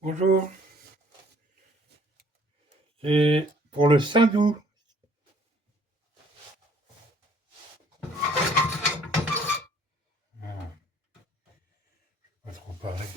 Bonjour, c'est pour le Saint-Doux. Ah, pas trop pareil.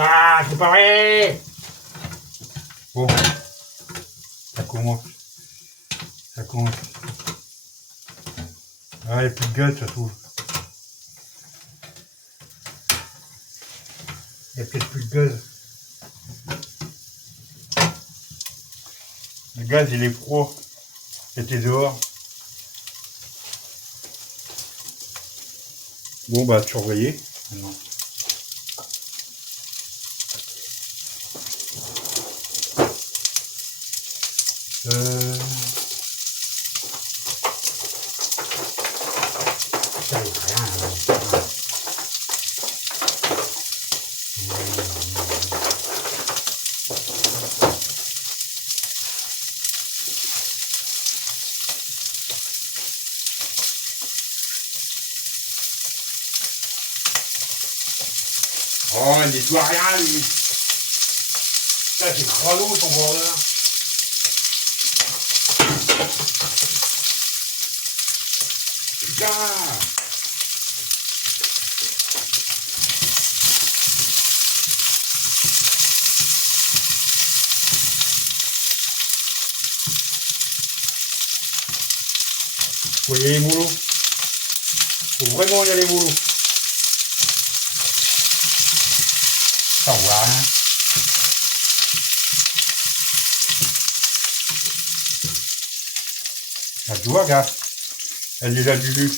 Ah, c'est pareil. Bon, ça commence. Ça commence. Ah, il n'y a plus de gaz, ça trouve. Il n'y a peut-être plus de gaz. Le gaz, il est froid. C'était dehors. Bon, bah, surveiller. Non. Ça y est, rien. Oh, il nettoie rien, lui. Ça, c'est crado, son bordel. Putain. Faut y aller mollo. Faut vraiment y aller mollo. Ça, on voit rien. Ça tu vois, gars. Il y a déjà du jus.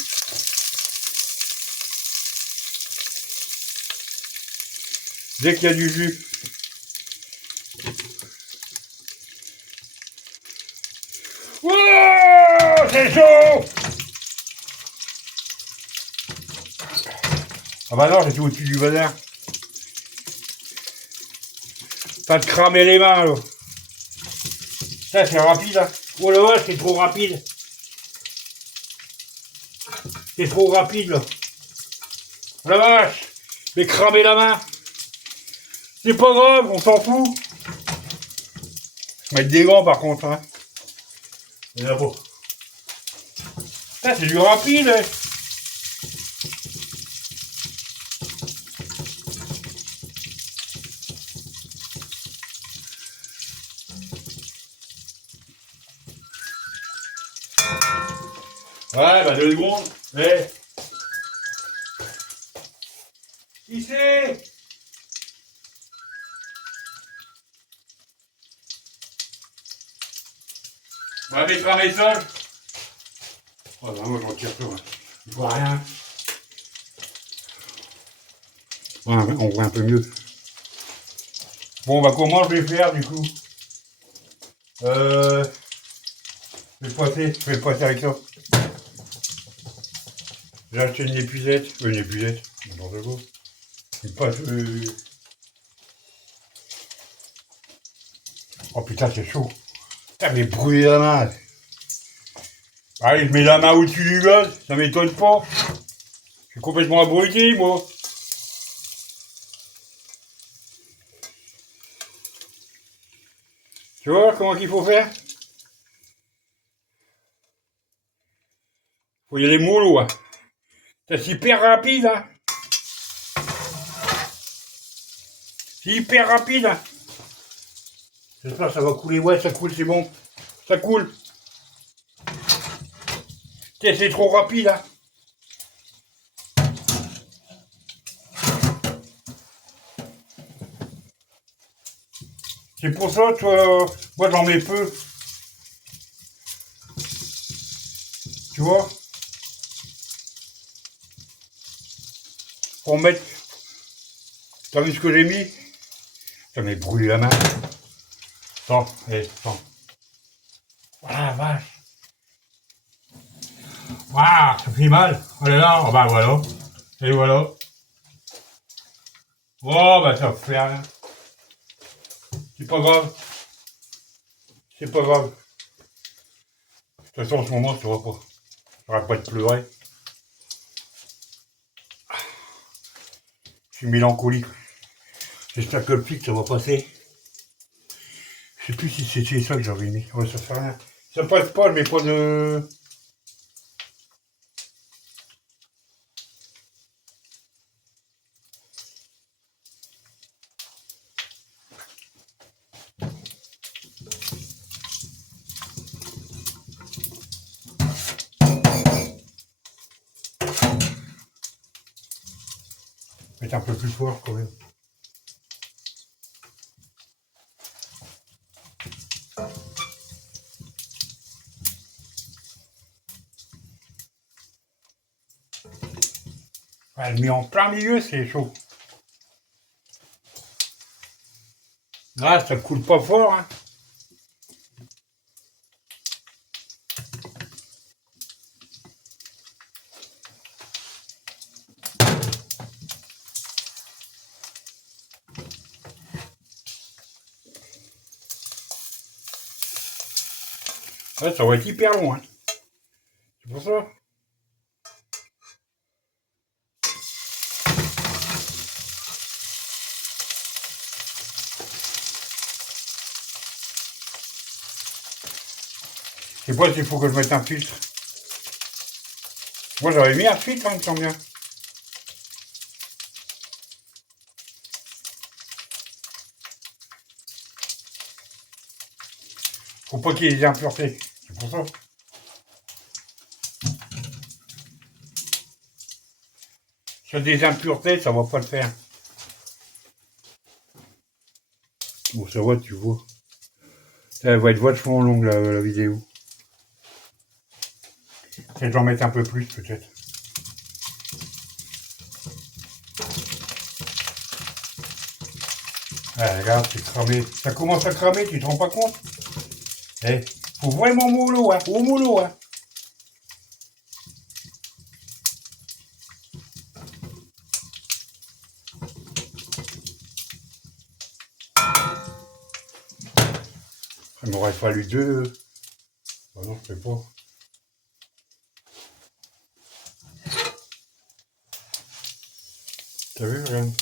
Dès qu'il y a du jus. Wouah, c'est chaud. Ah bah non, j'étais au-dessus du bazar. Pas de cramer les mains, là. Ça, c'est rapide, hein. Oh la vache, c'est trop rapide. C'est trop rapide, là. Oh la vache. Mais cramer la main. C'est pas grave, on s'en fout. Je vais mettre des gants, par contre, hein. Mais là, bon. Ça, c'est du rapide, hein. Ouais, bah 2 secondes. Mais. Qui c'est? On va mettre un message. Oh bah moi, je retire plus, ouais. Je vois rien. Ouais, on voit un peu mieux. Bon, bah comment je vais faire, du coup? Je vais le passer avec ça. J'ai acheté une épuisette. Une épuisette, n'importe quoi. Une passe. Oh putain, c'est chaud. Putain, mais brûler la main. Allez, je mets la main au-dessus du gaz, ça m'étonne pas. Je suis complètement abruti, moi. Tu vois comment qu'il faut faire? Faut y aller mollo, hein. C'est hyper rapide, hein. C'est hyper rapide, hein. J'espère que ça va couler. Ouais, ça coule, c'est bon. Ça coule. Tiens, c'est trop rapide, hein. C'est pour ça, toi, moi j'en mets peu. Tu vois? Pour mettre. T'as vu ce que j'ai mis? Ça m'est brûlé la main. Attends, attends. Voilà, vache. Waouh, ça fait mal. Oh là là, oh bah voilà. Et voilà. Oh bah ça fait rien. C'est pas grave. C'est pas grave. De toute façon, en ce moment, tu vois pas. J'arrête pas de pleurer. Je suis mélancolique. J'espère que le pic, ça va passer. Je sais plus si c'était ça que j'avais mis. Ouais, ça fait rien. Ça passe pas, je mets pas de... Mettre un peu plus fort quand même. Elle met en plein milieu, c'est chaud. Là, ça coule pas fort, hein. Là, ça va être hyper long, hein. C'est pour ça. Je sais pas s'il faut que je mette un filtre. Moi, j'avais mis un filtre, hein, il me semble bien. Faut pas qu'il y ait des impuretés. C'est pour ça. S'il y a des impuretés, ça va pas le faire. Bon, ça va, tu vois. Elle va être vachement longue, la vidéo. Peut-être j'en mettre un peu plus, peut-être. Ah, regarde, c'est cramé. Ça commence à cramer, tu te rends pas compte? Eh, faut vraiment mollo, hein. Au mollo, hein. Il m'aurait fallu deux. Ah non, je sais pas. T'as vu, regarde.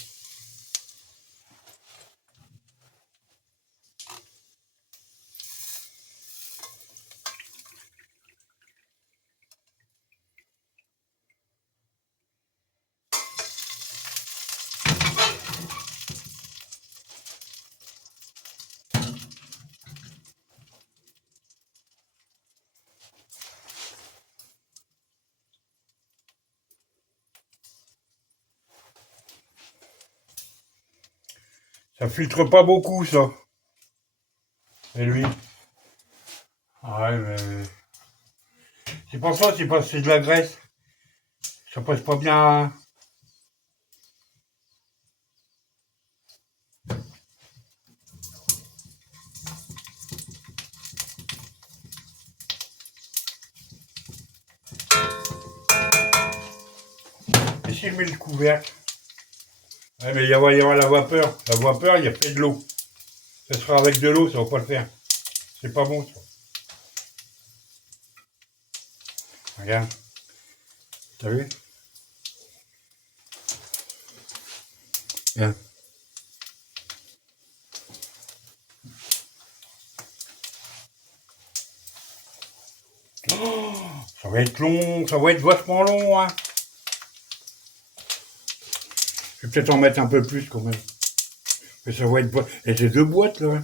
Ça filtre pas beaucoup, ça. Et lui? Ah ouais, mais... C'est pour ça, c'est parce que c'est de la graisse. Ça passe pas bien. Et si je mets le couvercle? Ouais, mais il va y avoir la vapeur. La vapeur, il y a fait de l'eau. Ça sera avec de l'eau, ça va pas le faire. C'est pas bon, ça. Regarde. T'as vu? Regarde. Oh, ça va être long, ça va être vachement long, hein. Je vais peut-être en mettre un peu plus quand même. Mais ça va être... Et j'ai deux boîtes, là.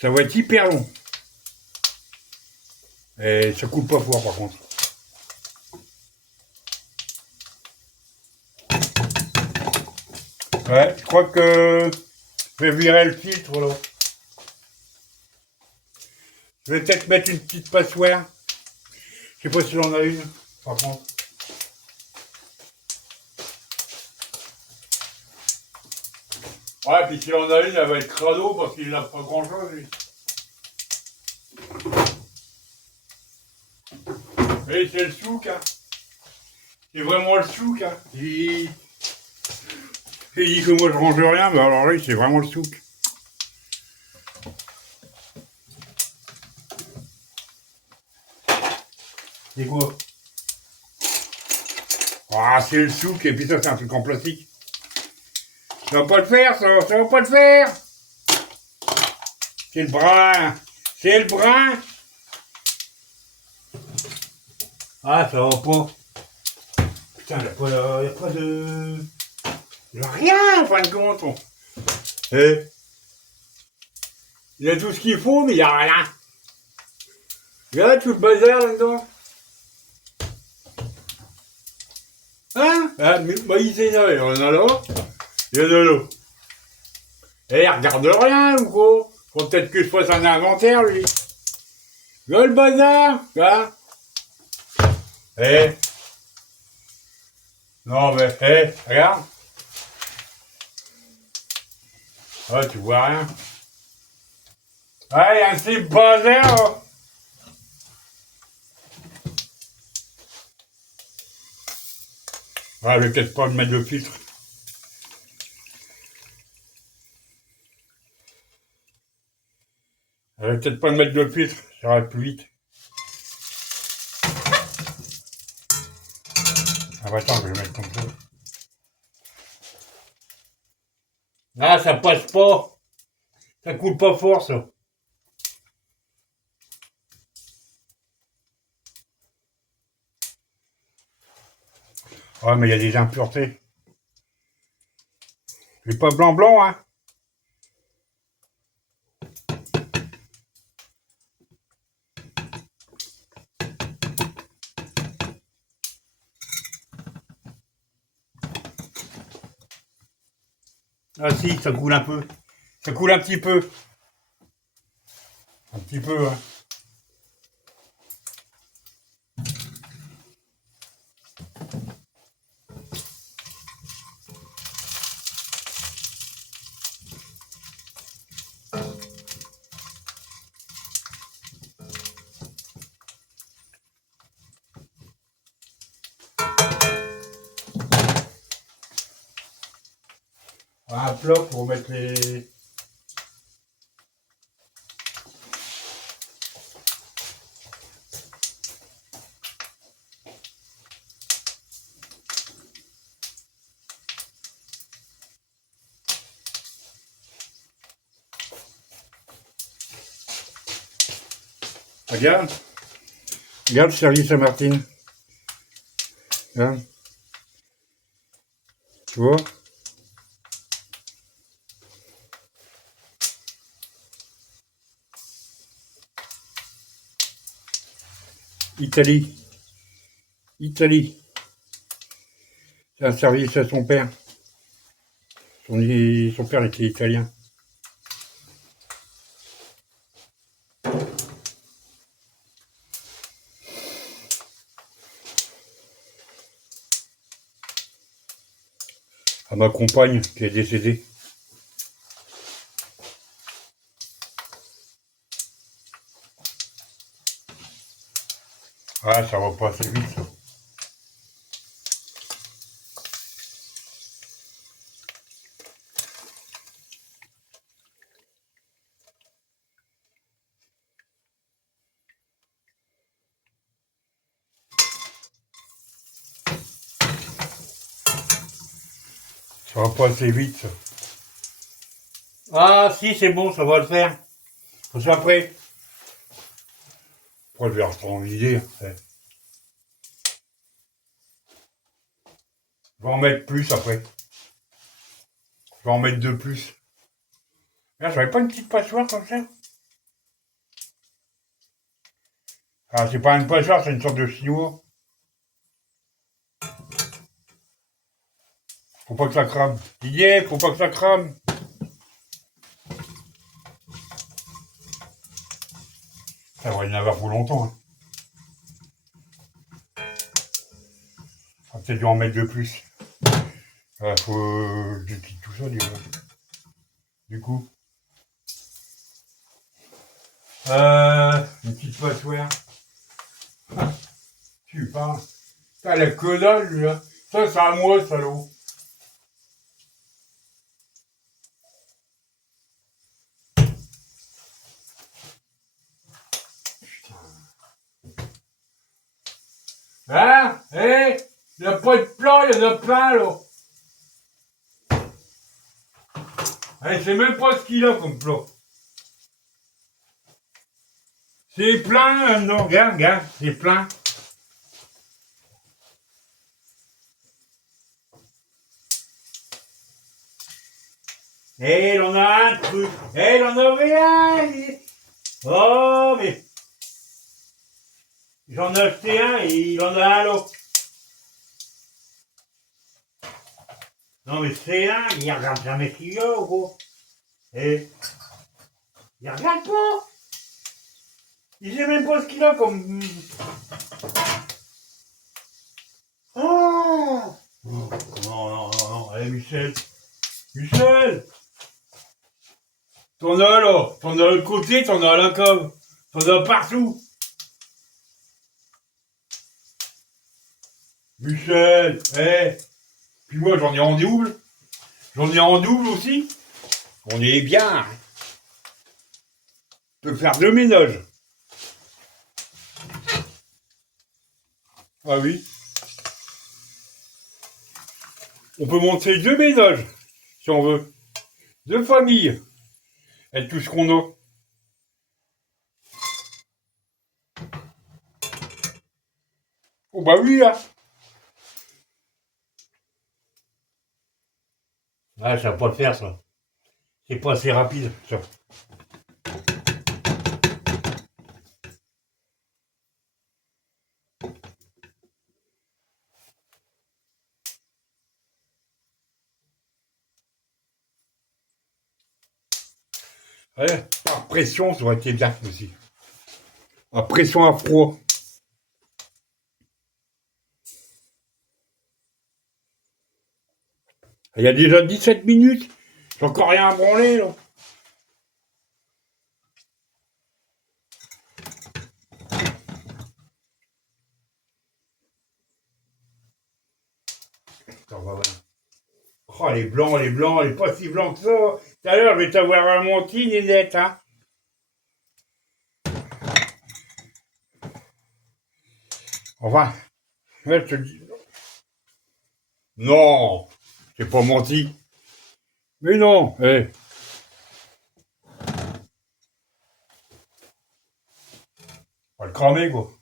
Ça va être hyper long. Et ça coupe pas fort, par contre. Ouais, je crois que je vais virer le filtre là. Je vais peut-être mettre une petite passoire. Je sais pas si j'en ai une, par contre. Ouais, puis si on a une, elle va être crado parce qu'il n'a pas grand chose, lui. Et c'est le souk, hein. C'est vraiment le souk, hein. Il dit que moi je range rien, mais alors lui, c'est vraiment le souk. C'est quoi? Ah, c'est le souk, et puis ça, c'est un truc en plastique. Ça va pas le faire, ça va pas le faire. C'est le brun. C'est le brun. Ah, ça va pas. Putain, y a pas de... Y a rien, en fin de compte. Eh, il y a tout ce qu'il faut, mais il y a rien. Regarde tout le bazar là-dedans. Hein? Ah, mais Moïse est là, il y en a là. Il y en a là. Eh, regarde rien, ou quoi? Faut peut-être que je fasse un inventaire, lui. Regarde le bazar, hein? Eh. Non, mais, regarde. Ah, tu vois rien. Ah, il y a un petit bazar, là. Ah, je vais peut-être pas me mettre de filtre. Je vais peut-être pas me mettre de filtre, ça ira plus vite. Ah bah attends, je vais le mettre comme ça. Ah, ça passe pas. Ça coule pas fort, ça. Ouais, mais il y a des impuretés. C'est pas blanc, hein. Ah si, ça coule un peu. Ça coule un petit peu. Un petit peu, hein. Un plat pour mettre les... Regarde. Regarde le service à Martine. Regarde. Tu vois? Italie. Italie. C'est un service à son père. Son père était italien. À ma compagne qui est décédée. Ah, ça va pas assez vite, ça. Ça va pas assez vite, ça. Ah, si, c'est bon, ça va le faire. Faut ça après. Après, je vais retourner en vider. Ouais. Je vais en mettre plus après. Je vais en mettre deux plus. Là, j'avais pas une petite passoire comme ça? Ah, c'est pas une passoire, c'est une sorte de chinois. Faut pas que ça crame. Didier, faut pas que ça crame. Ça va y en avoir pour longtemps. Hein. On va peut-être dû en mettre de plus. Faut que je quitte tout ça, du coup. Une petite passoire. Tu parles. T'as la codalle, lui, là. Ça, c'est à moi, salaud. Hein? Hé? Il n'y a pas de plat, il y en a plein, là. Je sais même pas ce qu'il a comme plat. C'est plein, non, regarde, c'est plein. Il en a un truc. Il en avait un. Oh, mais j'en ai acheté un et il en a un l'autre. Non, mais c'est un, il regarde jamais ce qu'il y a, gros. Et il regarde pas. Il sait même pas ce qu'il a comme. Oh non. Allez, Michel. Michel! T'en as là. T'en as à l'autre côté, t'en as à la cave. T'en as partout. Michel, puis moi j'en ai en double. J'en ai en double aussi. On est bien. On peut faire 2 ménages. Ah oui. On peut monter 2 ménages, si on veut. 2 familles. Et tout ce qu'on a. Oh bah oui, là. Ah, ça va pas le faire, ça. C'est pas assez rapide, ça. Ouais, par pression, ça aurait été bien aussi. À pression à froid. Il y a déjà 17 minutes. J'ai encore rien à branler, là. Attends, on va voir. Oh, les blancs, elle est pas si blanc que ça. Tout à l'heure, je vais t'avoir un menti, Nénette, hein. Enfin, ouais, je te dis. Non, j'ai pas menti. Mais non, on va le cramer, quoi.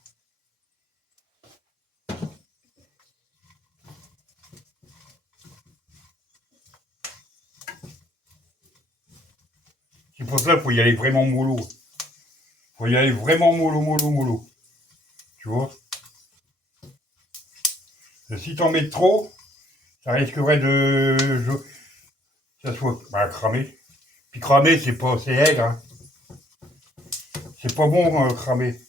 C'est pour ça qu'il faut y aller vraiment mollo. Faut y aller vraiment mollo. Tu vois? Et si t'en mets trop, ça risquerait ça soit cramé. Puis cramer, c'est aigre, hein. C'est pas bon, cramer.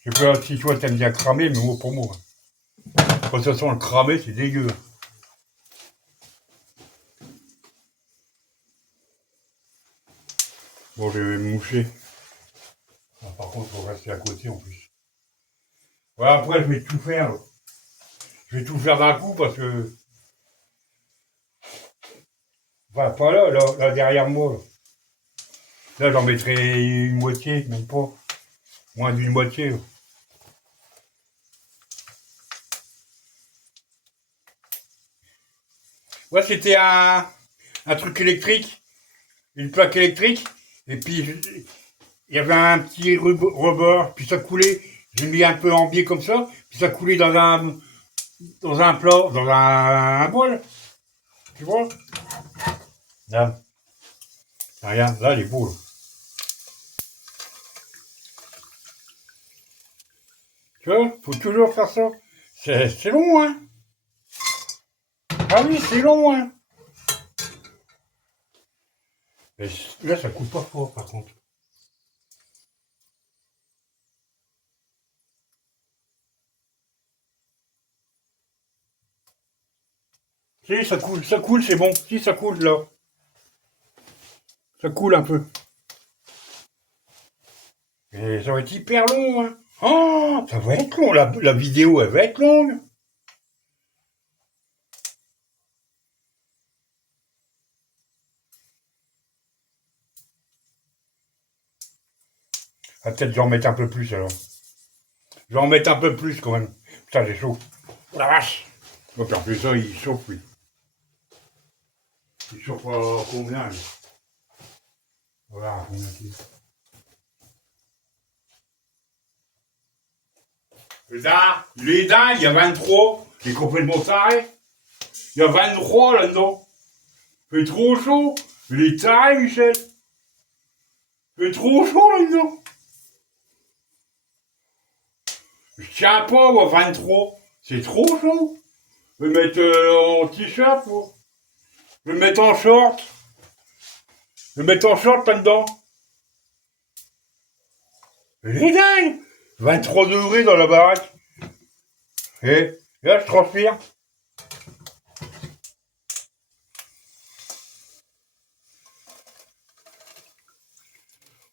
Je sais pas si toi t'aimes bien cramer, mais moi pour moi. De toute façon, le cramer, c'est dégueu. Bon, je vais me moucher. Ah, par contre, il faut rester à côté en plus. Voilà, après, je vais tout faire. Là. Je vais tout faire d'un coup parce que. Enfin, pas là, là derrière moi. Là, j'en mettrai une moitié, même pas. Moins d'une moitié. Là. Ouais, c'était un truc électrique, une plaque électrique, et puis il y avait un petit rebord, puis ça coulait. J'ai mis un peu en biais comme ça, puis ça coulait dans un plat, dans un bol. Tu vois? Là, regarde, là, les beau, là. Tu vois, faut toujours faire ça. C'est long, hein. Ah oui, c'est long, hein. Mais là, ça coupe pas fort, par contre. Si, ça coule, c'est bon. Si, ça coule, là. Ça coule un peu. Et ça va être hyper long, hein. Oh, ça va être long, la vidéo, elle va être longue. Ah, peut-être que je vais en mettre un peu plus, alors. Je vais en mettre un peu plus, quand même. Putain, j'ai chaud. Oh la vache. Donc, en plus, ça, il chauffe, oui. Il chauffe combien, lui? Voilà, combien il il est dingue, il y a 23. Il est complètement taré. Il y a 23 là-dedans. Il fait trop chaud. Il est taré, Michel. Il fait trop chaud là-dedans. Je tiens pas, moi, 23. C'est trop chaud. Je vais me mettre en t-shirt, moi. Je vais me mettre en short. Je vais me mettre en short là-dedans. Il est dingue. 23 degrés dans la baraque. Et là, je transpire.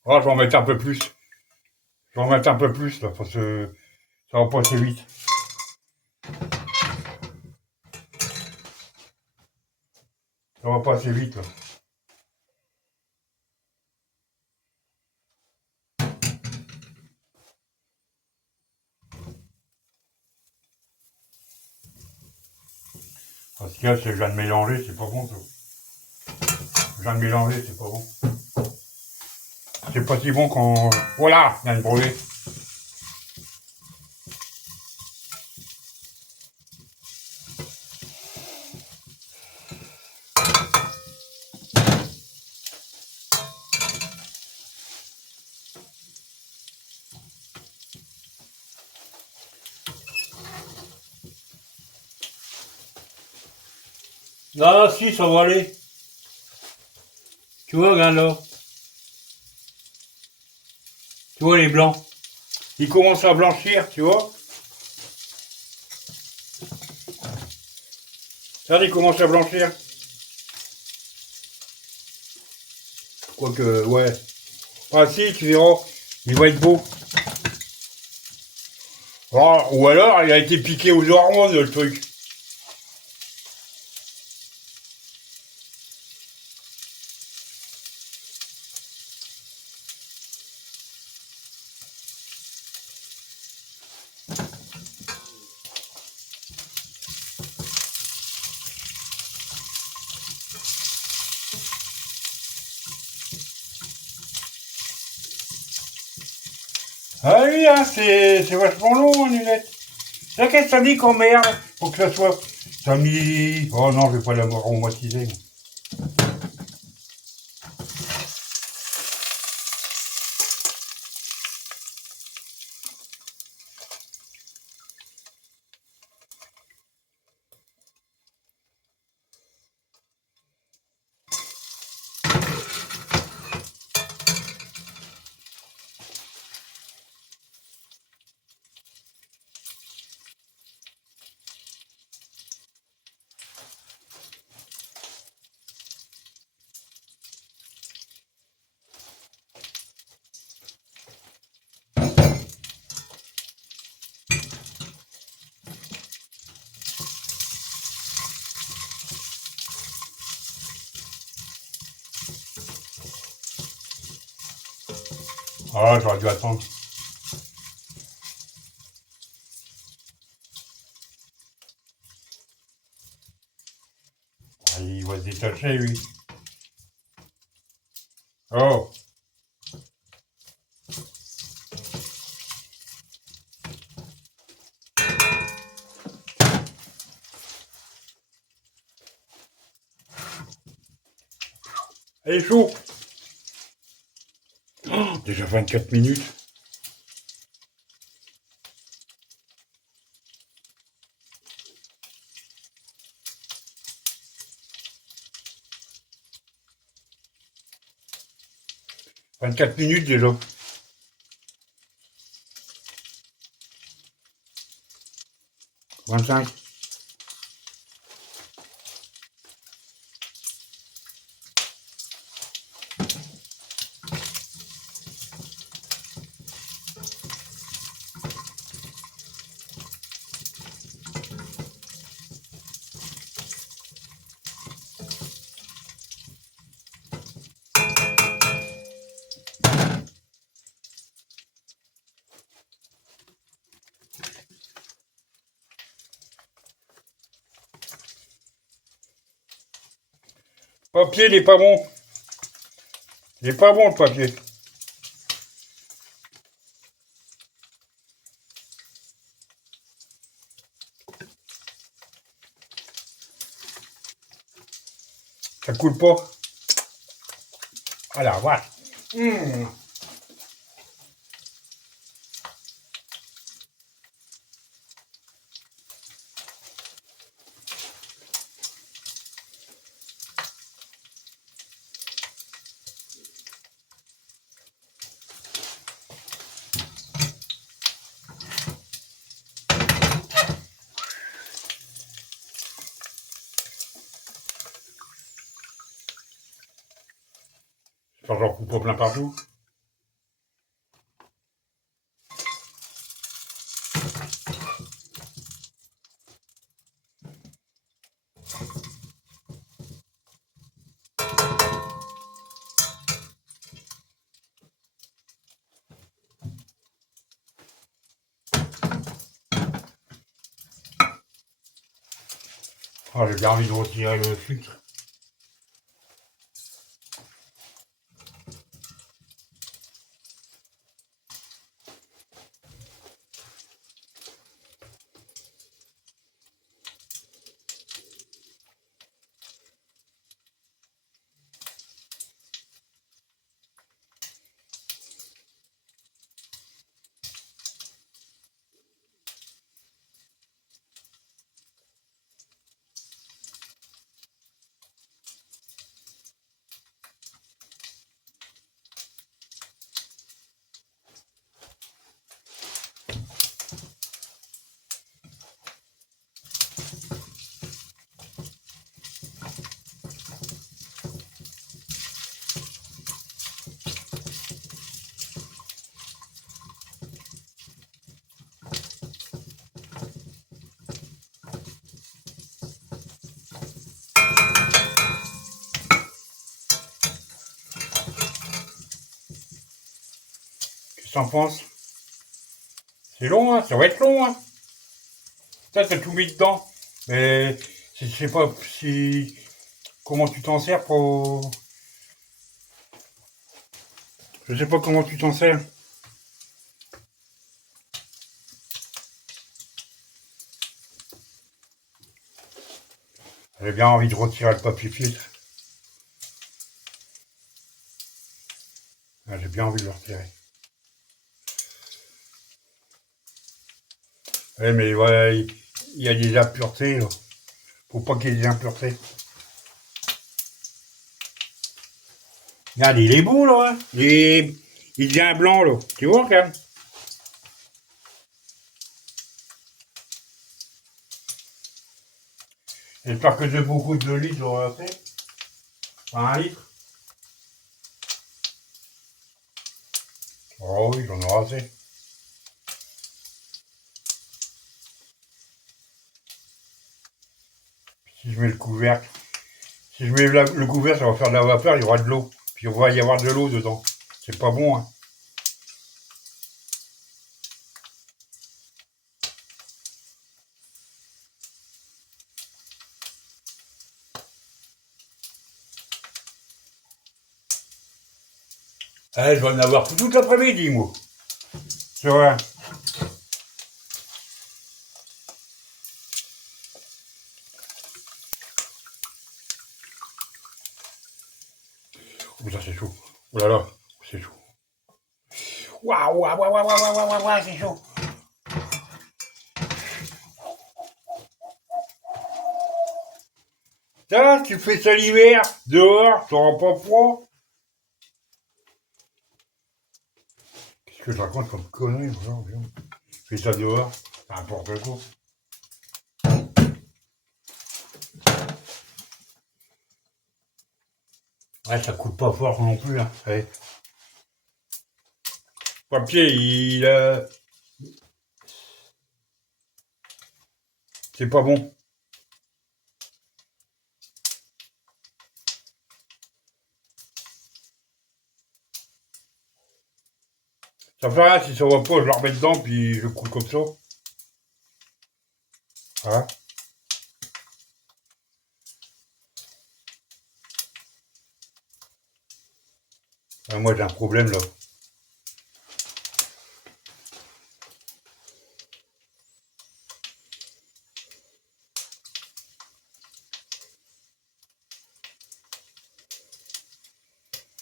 Ah, je vais en mettre un peu plus. Je vais en mettre un peu plus, là, parce que ça va passer vite. Ça va passer vite, là. Parce que là, c'est que je viens de mélanger, c'est pas bon, ça. Je viens de mélanger, c'est pas bon. C'est pas si bon quand... Voilà, il vient de brûler. Ah, si, ça va aller. Tu vois, regarde là. Tu vois les blancs. Ils commencent à blanchir, tu vois. Ça, ils commencent à blanchir. Quoique, ouais. Ah si, tu verras. Il va être beau. Ah, ou alors, il a été piqué aux hormones, le truc. Ah oui, hein, c'est vachement long, hein, Lunette. C'est qu'est-ce que ça dit qu'on merde pour que ça soit... Ça a mis... Oh non, je vais pas l'avoir aromatisé. Ah, j'aurais dû attendre. Ah, il va se détacher, lui. Oh, elle est chaud. Oh, déjà 24 minutes. 24 minutes déjà. Vingt-cinq. Papier, il est pas bon. Il est pas bon le papier. Ça coule pas. Ah la vache. J'en coupe pas plein partout. Ah, j'ai bien envie de retirer le filtre. Qu'est-ce que t'en penses? C'est long, hein, ça va être long, hein. Ça, t'as tout mis dedans. Mais je sais pas si comment tu t'en sers pour. Je sais pas comment tu t'en sers. J'ai bien envie de retirer le papier filtre. Ah, j'ai bien envie de le retirer. Ouais, mais voilà, il y a des impuretés, là. Faut pas qu'il y ait des impuretés. Regarde, il est beau, là. Hein. Il devient blanc, là. Tu vois, regarde. J'espère que j'ai beaucoup de litres, j'aurai assez. Enfin, 1 litre. Oh oui, j'en aurai assez. Si je mets le couvercle, si je mets le couvercle, ça va faire de la vapeur, il y aura de l'eau. Puis on va y avoir de l'eau dedans. C'est pas bon, hein. Eh, je vais en avoir pour toute l'après-midi, moi. C'est vrai. Oh, ça c'est chaud. Oh là là, c'est chaud. Waouh, waouh, waouh, waouh, waouh, waouh, waouh, c'est chaud. Ça, tu fais ça l'hiver, dehors, t'auras pas froid. que je raconte comme connerie, voilà, je fais ça dehors, c'est n'importe quoi. Ouais, ça coûte pas fort non plus, hein. Ouais. Papier, c'est pas bon. Ça fait rien si ça va pas, je la remets dedans, puis je coule comme ça. Voilà. Moi, j'ai un problème, là. De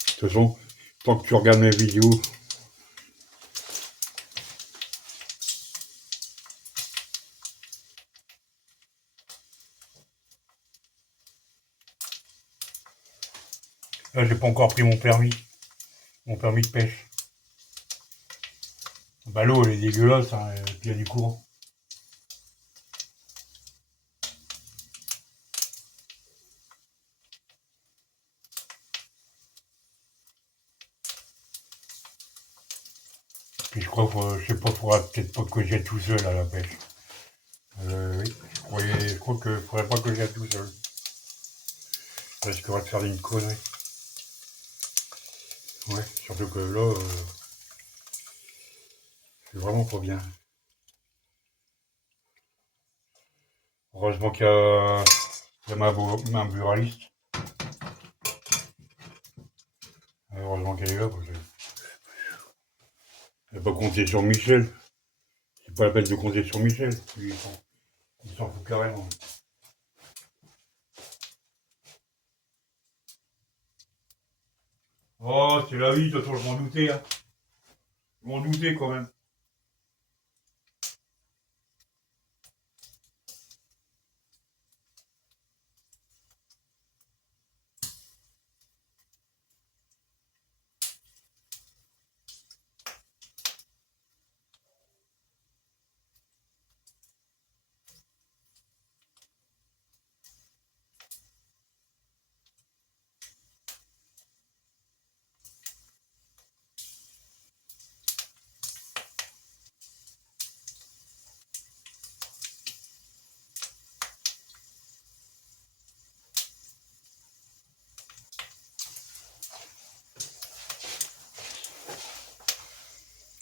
toute façon, tant que tu regardes mes vidéos, là, j'ai pas encore pris mon permis de pêche. Bah, l'eau, elle est dégueulasse, hein, et puis il y a du courant. Puis je crois, je sais pas, faudra peut-être pas que j'aille tout seul à la pêche. Oui, je crois que faudrait pas que j'aille tout seul. Je risquerais de faire une connerie. Ouais, surtout que là, c'est vraiment pas bien. Heureusement qu'il y a ma buraliste. Heureusement qu'elle est là, parce que elle n'a pas compté sur Michel. C'est pas la peine de compter sur Michel. Lui, il s'en fout carrément. Oh, c'est la vie, de toute façon, je m'en doutais. Hein. Je m'en doutais quand même.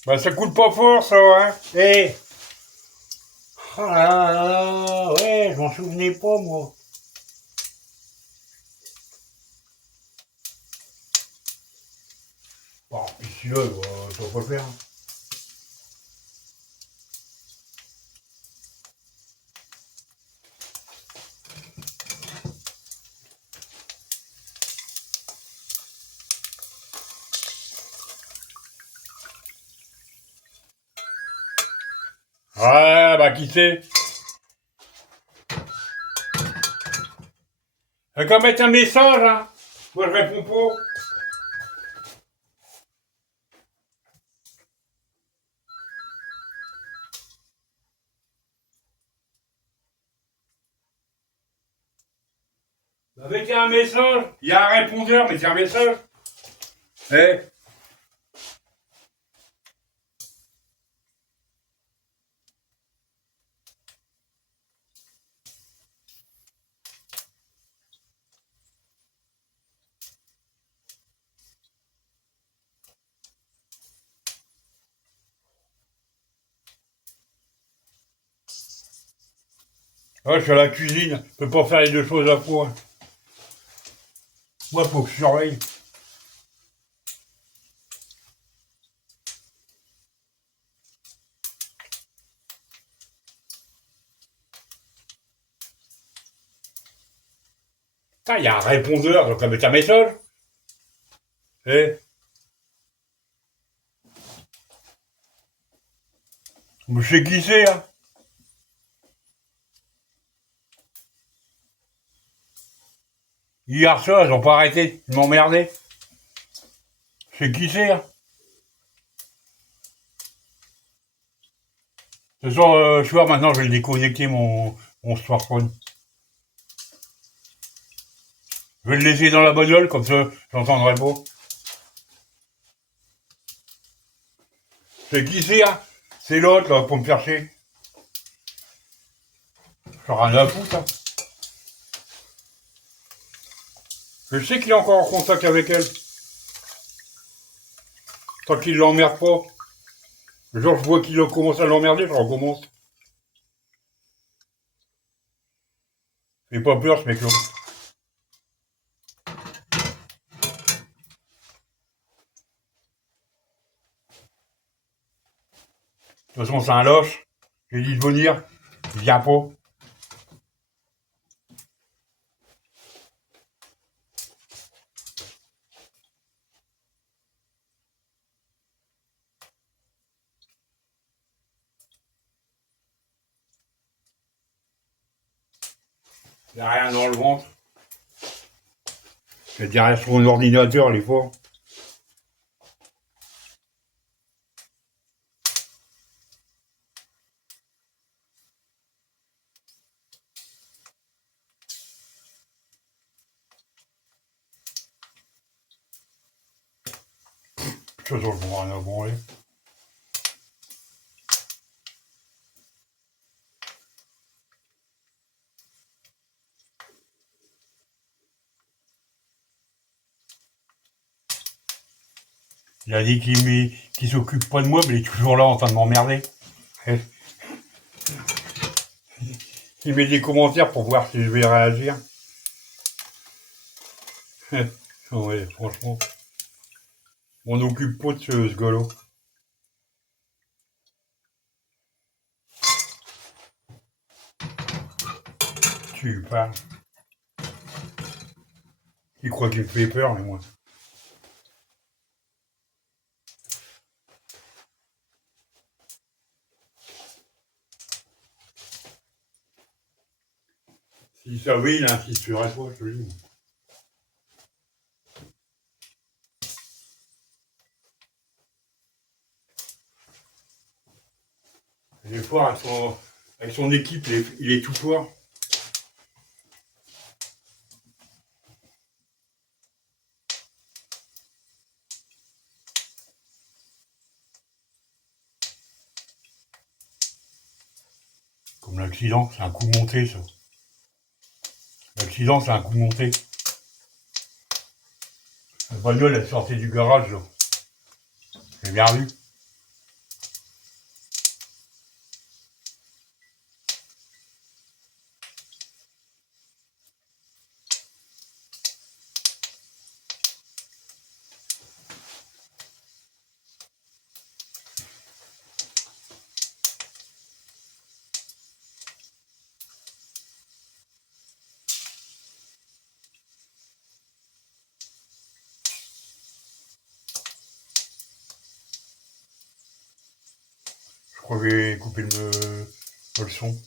Bah, ça coule pas fort, ça, hein. Eh, oh là là, ouais, je m'en souvenais pas, moi. Bon, puis celui-là, ça va pas le faire. Hein. Ouais, bah, qui sait? T'as qu'à mettre un message, hein. Moi, je réponds pas. Bah, mettez un message. Il y a un répondeur, mettez un message. Eh. Ouais, je suis à la cuisine. Je peux pas faire les deux choses à la fois. Moi, faut que je surveille. Putain, il y a un répondeur, donc mettre un message. Eh. Je sais qui c'est, hein. Hier soir, ils ont pas arrêté de m'emmerder. Je sais qui c'est, hein. Ce soir, maintenant, je vais déconnecter mon smartphone. Je vais le laisser dans la bagnole, comme ça, j'entendrai pas. C'est qui c'est, hein? C'est l'autre, là, pour me faire chier. J'en ai rien à foutre, hein. Je sais qu'il est encore en contact avec elle. Tant qu'il l'emmerde pas. Le jour où je vois qu'il commence à l'emmerder, je recommence. Fais pas peur, ce mec-là. De toute façon, c'est un lâche. J'ai dit de venir. Il vient pas. Il a rien dans le ventre. C'est derrière son ordinateur, il est fort. De toute façon, je m'en rien à branler. Il a dit qu'il s'occupe pas de moi, mais il est toujours là en train de m'emmerder. Il met des commentaires pour voir si je vais réagir. Ouais, franchement, on occupe pas de ce gars-là. Tu parles. Il croit qu'il me fait peur, mais moi. S'il savait, il insisterait pas, je te le dis. Il est fort avec son équipe, il est tout fort. Comme l'accident, c'est un coup monté, ça. L'accident, c'est un coup monté. La bagnole, elle sortait du garage, là. J'ai bien vu. Je crois que je vais couper le son.